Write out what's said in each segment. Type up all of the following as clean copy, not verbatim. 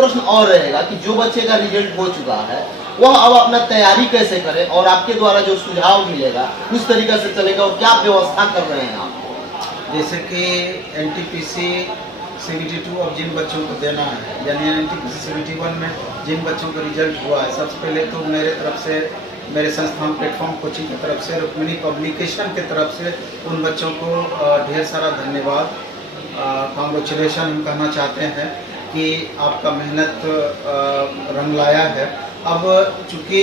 प्रश्न और रहेगा कि जो बच्चे का रिजल्ट हो चुका है वह अब अपना तैयारी कैसे करें, और आपके द्वारा जो सुझाव मिलेगा उस तरीके से चलेगा, और क्या व्यवस्था कर रहे हैं आप? जैसे कि NTPC CBT 2 अब जिन बच्चों को देना है, यानी NTPC CBT 1 में जिन बच्चों का रिजल्ट हुआ है, सबसे पहले तो मेरे तरफ से, मेरे संस्थान प्लेटफॉर्म कोचिंग की तरफ से, रुक्मिणी पब्लिकेशन की तरफ से उन बच्चों को ढेर सारा धन्यवाद, कॉन्ग्रेचुलेशन हम कहना चाहते हैं कि आपका मेहनत रंग लाया है। अब चूँकि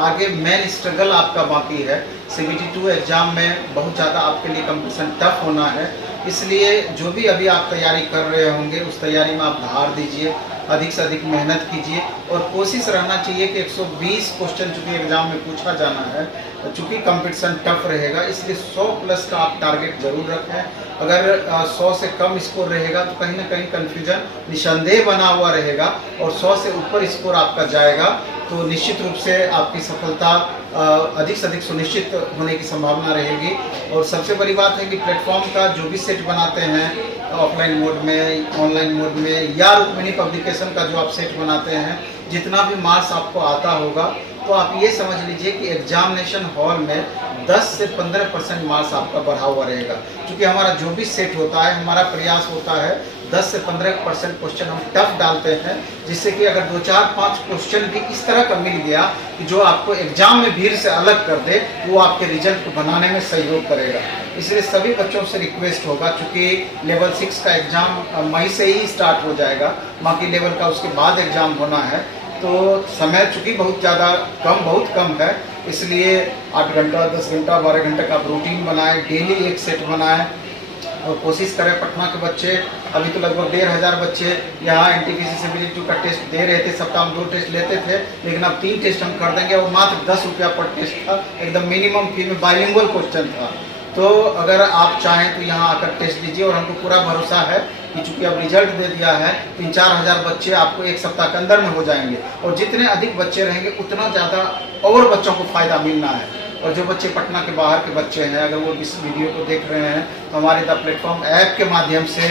आगे मेन स्ट्रगल आपका बाकी है, CBT 2 एग्ज़ाम में बहुत ज़्यादा आपके लिए कंपटीशन टफ होना है, इसलिए जो भी अभी आप तैयारी कर रहे होंगे उस तैयारी में आप धार दीजिए, अधिक से अधिक मेहनत कीजिए, और कोशिश रहना चाहिए कि 120 क्वेश्चन चूँकि एग्ज़ाम में पूछा जाना है, चूँकि कंपटीशन टफ रहेगा, इसलिए 100 प्लस का आप टारगेट जरूर रखें। अगर 100 से कम स्कोर रहेगा तो कहीं ना कहीं कन्फ्यूजन निसंदेह बना हुआ रहेगा, और 100 से ऊपर स्कोर आपका जाएगा तो निश्चित रूप से आपकी सफलता अधिक से अधिक सुनिश्चित होने की संभावना रहेगी। और सबसे बड़ी बात है कि प्लेटफॉर्म का जो भी सेट बनाते हैं ऑफलाइन मोड में, ऑनलाइन मोड में, या रुक्मिणी पब्लिकेशन का जो आप सेट बनाते हैं, जितना भी मार्क्स आपको आता होगा तो आप ये समझ लीजिए कि एग्जामिनेशन हॉल में 10 से 15% मार्क्स आपका बढ़ा हुआ रहेगा। क्योंकि हमारा जो भी सेट होता है, हमारा प्रयास होता है 10 से 15% क्वेश्चन हम टफ डालते हैं, जिससे कि अगर 2, 4, 5 क्वेश्चन भी इस तरह का मिल गया कि जो आपको एग्जाम में भीड़ से अलग कर दे, वो आपके रिजल्ट को बनाने में सहयोग करेगा। इसलिए सभी बच्चों से रिक्वेस्ट होगा, चूँकि लेवल 6 का एग्ज़ाम मई से ही स्टार्ट हो जाएगा, बाकी लेवल का उसके बाद एग्ज़ाम होना है, तो समय चूँकि बहुत कम है, इसलिए 8 घंटा, 10 घंटा, 12 घंटे का आप रूटीन बनाएं, डेली एक सेट बनाएं, और कोशिश करें। पटना के बच्चे अभी तो लगभग 1500 बच्चे यहाँ NTPC CBT 2 का टेस्ट दे रहे थे, सप्ताह में 2 टेस्ट लेते थे, लेकिन अब 3 टेस्ट हम कर देंगे, और मात्र 10 रुपया पर टेस्ट था, एकदम मिनिमम फी में बाइलिंगुअल क्वेश्चन था। तो अगर आप चाहें तो यहाँ आकर टेस्ट दीजिए, और हमको पूरा भरोसा है कि चूँकि अब रिजल्ट दे दिया है, 3-4 हज़ार बच्चे आपको एक सप्ताह के अंदर में हो जाएंगे, और जितने अधिक बच्चे रहेंगे उतना ज़्यादा और बच्चों को फ़ायदा मिलना है। और जो बच्चे पटना के बाहर के बच्चे हैं, अगर वो इस वीडियो को देख रहे हैं तो हमारे द प्लेटफॉर्म ऐप के माध्यम से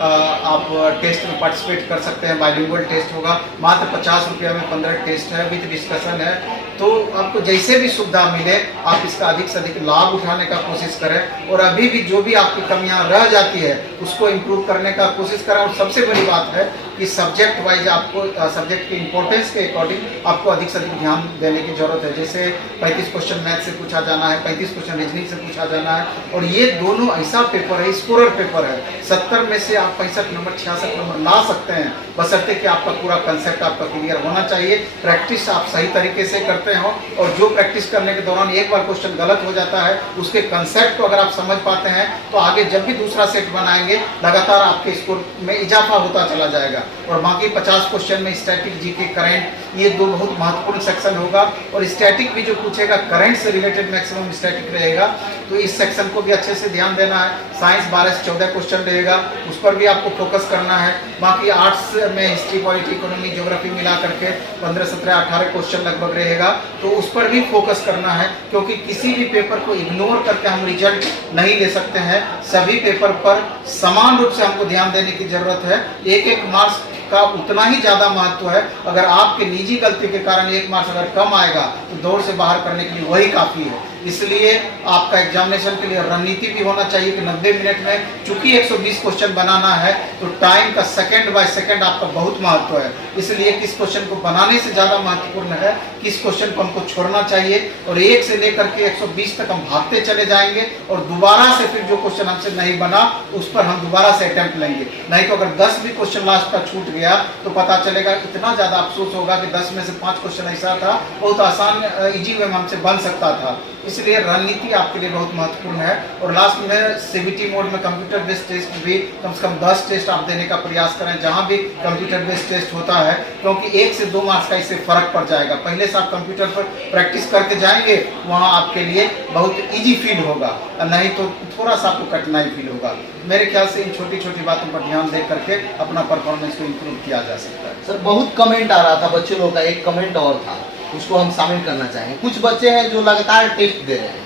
आप टेस्ट में पार्टिसिपेट कर सकते हैं। बाइलिंगुअल टेस्ट होगा, मात्र 50 रुपये में 15 टेस्ट है, विद डिस्कशन है। तो आपको जैसे भी सुविधा मिले आप इसका अधिक से अधिक लाभ उठाने का कोशिश करें, और अभी भी जो भी आपकी कमियां रह जाती है उसको इम्प्रूव करने का कोशिश करें। और सबसे बड़ी बात है कि सब्जेक्ट वाइज आपको सब्जेक्ट के इम्पोर्टेंस के अकॉर्डिंग आपको अधिक से अधिक ध्यान देने की जरूरत है। जैसे 35 क्वेश्चन मैथ से पूछा जाना है, 35 क्वेश्चन रीजनिंग से पूछा जाना है, और ये दोनों ऐसा पेपर है, स्कोरर पेपर है। 70 में से आप 65 नंबर, 66 नंबर ला सकते हैं, बशर्ते कि आपका पूरा कंसेप्ट आपका क्लियर होना चाहिए, प्रैक्टिस आप सही तरीके से करते हो, और जो प्रैक्टिस करने के दौरान एक बार क्वेश्चन गलत हो जाता है, उसके कंसेप्ट को अगर आप समझ पाते हैं तो आगे जब भी दूसरा सेट बनाएंगे लगातार आपके स्कोर में इजाफा होता चला जाएगा। और बाकी 50 क्वेश्चन में स्टैटिक, जीके, करंट, ये 2 बहुत महत्वपूर्ण सेक्शन होगा, और स्टैटिक भी जो पूछेगा करंट से रिलेटेड मैक्सिमम स्टैटिक रहेगा, तो इस सेक्शन को भी अच्छे से ध्यान देना है। साइंस 12 से 14 क्वेश्चन रहेगा, उस पर भी आपको फोकस करना है। बाकी आर्ट्स में हिस्ट्री, पॉलिटी, इकोनॉमी, ज्योग्राफी मिला करके 15, 17, 18 क्वेश्चन लगभग रहेगा, तो उस पर भी फोकस करना है, क्योंकि किसी भी पेपर को इग्नोर करके हम रिजल्ट नहीं ले सकते हैं। सभी पेपर पर समान रूप से हमको ध्यान देने की जरूरत है। एक मार्क्स का उतना ही ज़्यादा महत्व है। अगर आपके निजी गलती के कारण 1 मार्क्स अगर कम आएगा तो दौड़ से बाहर करने के लिए वही काफ़ी है। इसलिए आपका एग्जामिनेशन के लिए रणनीति भी होना चाहिए कि 90 मिनट में चूंकि 120 क्वेश्चन बनाना है, तो टाइम का सेकंड बाय सेकंड आपका बहुत महत्व है। इसलिए किस क्वेश्चन को बनाने से ज़्यादा महत्वपूर्ण है किस क्वेश्चन को हमको छोड़ना चाहिए, और 1 से लेकर के 120 तक हम भागते चले जाएंगे, और दोबारा से फिर जो क्वेश्चन हमसे नहीं बना उस पर हम दोबारा से अटेम्प्ट लेंगे। नहीं तो अगर 10 भी क्वेश्चन लास्ट का छूट गया तो पता चलेगा, इतना ज़्यादा अफसोस होगा कि 10 में से 5 क्वेश्चन ऐसा था बहुत आसान इजी वे में हमसे बन सकता था। इसलिए रणनीति आपके लिए बहुत महत्वपूर्ण है। और लास्ट में सीबीटी मोड में कंप्यूटर बेस्ड टेस्ट भी कम से कम 10 टेस्ट आप देने का प्रयास करें जहां भी कंप्यूटर बेस्ड टेस्ट होता है, क्योंकि 1 से 2 मार्क्स का इससे फर्क पड़ जाएगा। पहले से आप कंप्यूटर पर प्रैक्टिस करके जाएंगे, वहां आपके लिए बहुत इजी फील होगा, नहीं तो थोड़ा सा आपको कठिनाई फील होगा। मेरे ख्याल से इन छोटी छोटी बातों पर ध्यान दे करके अपना परफॉर्मेंस को इम्प्रूव किया जा सकता है। सर बहुत कमेंट आ रहा था बच्चे लोग का, एक कमेंट और था उसको हम शामिल करना चाहेंगे। कुछ बच्चे हैं जो लगातार टेस्ट दे रहे हैं,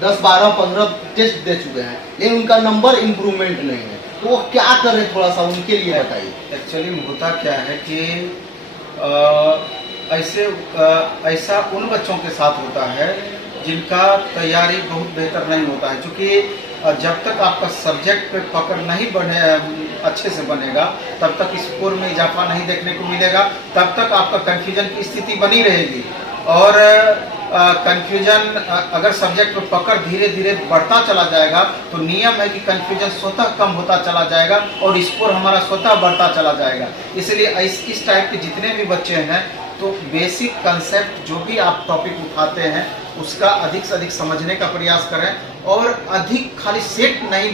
10, 12, 15 टेस्ट दे चुके हैं, लेकिन उनका नंबर इम्प्रूवमेंट नहीं है। तो वो क्या करें, थोड़ा सा उनके लिए बताइए। एक्चुअली होता क्या है कि ऐसा उन बच्चों के साथ होता है जिनका तैयारी बहुत बेहतर नहीं होता है, क्योंकि जब तक आपका सब्जेक्ट पे पकड़ नहीं बने अच्छे से बनेगा तब तक स्कोर में इजाफा नहीं देखने को मिलेगा, तब तक आपका कन्फ्यूजन की स्थिति बनी रहेगी। और कन्फ्यूजन अगर सब्जेक्ट पे पकड़ धीरे धीरे बढ़ता चला जाएगा तो नियम है कि कन्फ्यूजन स्वतः कम होता चला जाएगा और स्कोर हमारा स्वतः बढ़ता चला जाएगा। इसलिए इस टाइप के जितने भी बच्चे हैं तो बेसिक कंसेप्ट जो भी आप टॉपिक उठाते हैं उसका अधिक से अधिक समझने का प्रयास करें और अधिक खाली सेट नहीं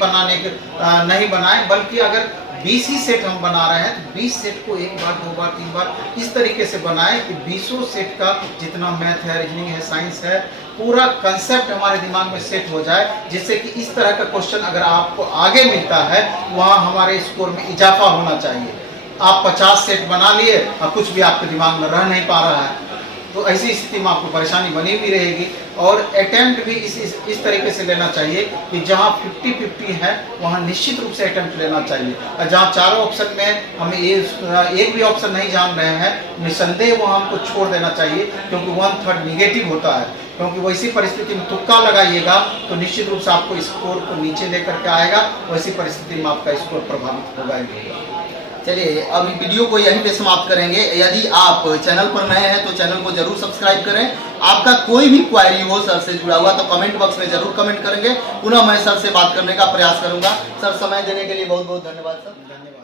बनाएं, बल्कि अगर 20 ही सेट हम बना रहे हैं तो 20 सेट को एक बार, दो बार, तीन बार इस तरीके से बनाएं कि 20 सेट का जितना मैथ है, रीजनिंग है, साइंस है, पूरा कंसेप्ट हमारे दिमाग में सेट हो जाए, जिससे कि इस तरह का क्वेश्चन अगर आपको आगे मिलता है वहाँ हमारे स्कोर में इजाफा होना चाहिए। आप 50 सेट बना लिए और कुछ भी आपके दिमाग में रह नहीं पा रहा है तो ऐसी स्थिति में आपको परेशानी बनी हुई रहेगी। और अटेम्प्ट भी इस तरीके से लेना चाहिए कि जहां 50-50 है वहां निश्चित रूप से अटेम्प्ट लेना चाहिए, और जहां चारों ऑप्शन में हमें एक भी ऑप्शन नहीं जान रहे हैं निसंदेह वो हमको छोड़ देना चाहिए, क्योंकि 1/3 निगेटिव होता है। क्योंकि वैसी परिस्थिति में तुक्का लगाइएगा तो निश्चित रूप से आपको स्कोर को नीचे लेकर के आएगा, वैसी परिस्थिति में आपका स्कोर प्रभावित होगा ही होगा। चलिए अब वीडियो को यहीं पे समाप्त करेंगे। यदि आप चैनल पर नए हैं तो चैनल को जरूर सब्सक्राइब करें। आपका कोई भी क्वेरी हो सर से जुड़ा हुआ तो कमेंट बॉक्स में जरूर कमेंट करेंगे, पुनः मैं सर से बात करने का प्रयास करूंगा। सर समय देने के लिए बहुत बहुत धन्यवाद सर। धन्यवाद।